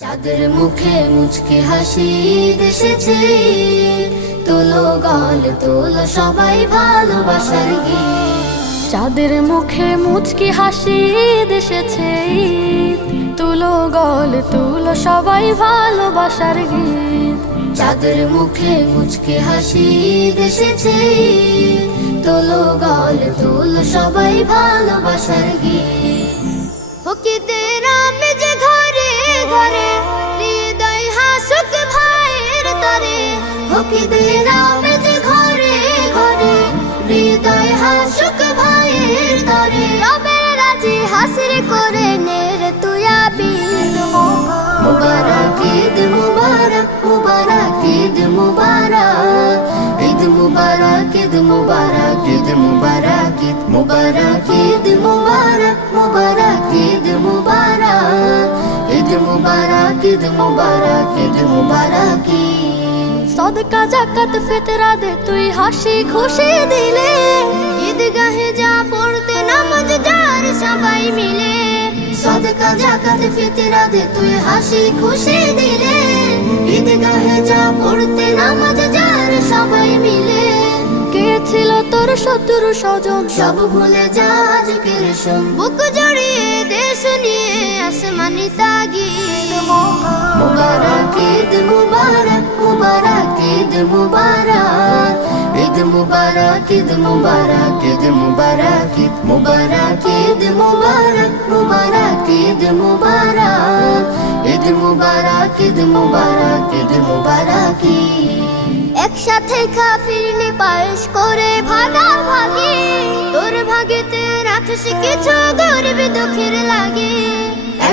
চাঁদের মুখে মুচকি হাসি এসেছে, তোলো গল তোলো সবাই ভালোবাসার গীত। চাঁদের মুখে মুচকি হাসি এসেছে, তুলো গল তুলো সবাই ভালোবাসার গীত। চাঁদের মুখে মুচকি হাসি এসেছে, তোলো গল তোলো সবাই ভালোবাসার গীত। হকিদের আমেজ ঘরে ঘরে, হৃদয় হাসুক ভাইয়ের তরে। হকিদের আমেজ ঘরে ঘরে, হৃদয় হাসুক ভাইয়ের তরে। রবের রাজি হাসির করে নের তুই আবির। মুবারক ঈদ মুবারক, মুবারক ঈদ মুবারক, ঈদ মুবারক ঈদ মুবারক, ঈদ মুবারক ঈদ মুবারক, ঈদ মুবারক মুবারক ঈদ মুবারক, ঈদ মুবারক ঈদ মুবারক, ঈদ মুবারক। সদকা জাকাত ফিতরা দে তুই হাসি খুশি দিলে, ঈদগাহে যা পড়তে নামাজ যার সবাই মিলে। সদকা জাকাত ফিতরা দে তুই হাসি খুশি দিলে, ঈদগাহে যা পড়তে নামাজ যার সবাই মিলে। কে ছিল তোর শত্রু স্বজন সব ভুলে যা আজকের শোন, বুক জড়িয়ে দেশ নিয়ে আসমানি তাগিদ। মুবারক ঈদ মুবারক, মুবারক ঈদ মুবারক, ঈদ মুবারক ঈদ মুবারক, ঈদ মুবারক ঈদ মুবারক, ঈদ মুবারক মুবারক ঈদ মুবারক, ঈদ মুবারক ঈদ মুবারক, ঈদ মুবারক। একসাথে কাফিরনি পায়েস করে ভাগাভাগি, তোর ভাগেতে রাখিস কিছু গরিব দুঃখের লাগে।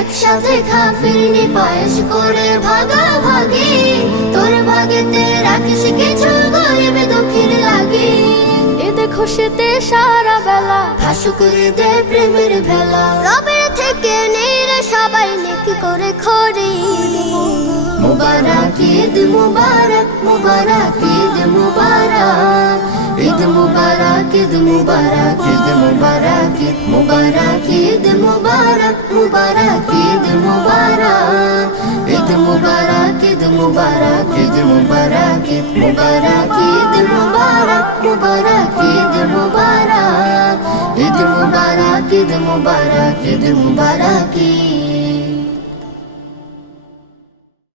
একসাথে কাফিরনি পায়েস করে ভাগাভাগি, তোর ভাগেতে রাখিস কিছু গরিব দুঃখের লাগে। ঈদ খুশিতে সারা বেলা হাসুক দে প্রেমের ভেলা, রবের থেকে নেড়ে সবাই নেকি করে খড়ি। মুবারক ঈদ মুবারক, মুবারক ঈদ মুবারক, ঈদ মুবারক ঈদ মুবারক, ঈদ মুবারক ঈদ মুবারক, ঈদ মুবারক মুবারক ঈদ মুবারক, ঈদ মুবারক ঈদ মুবারক, ঈদ মুবারক ঈদ মুবারক, ঈদ মুবারক মুবারক ঈদ মুবারক, ঈদ মুবারক ঈদ মুবারক, ঈদ মুবারক।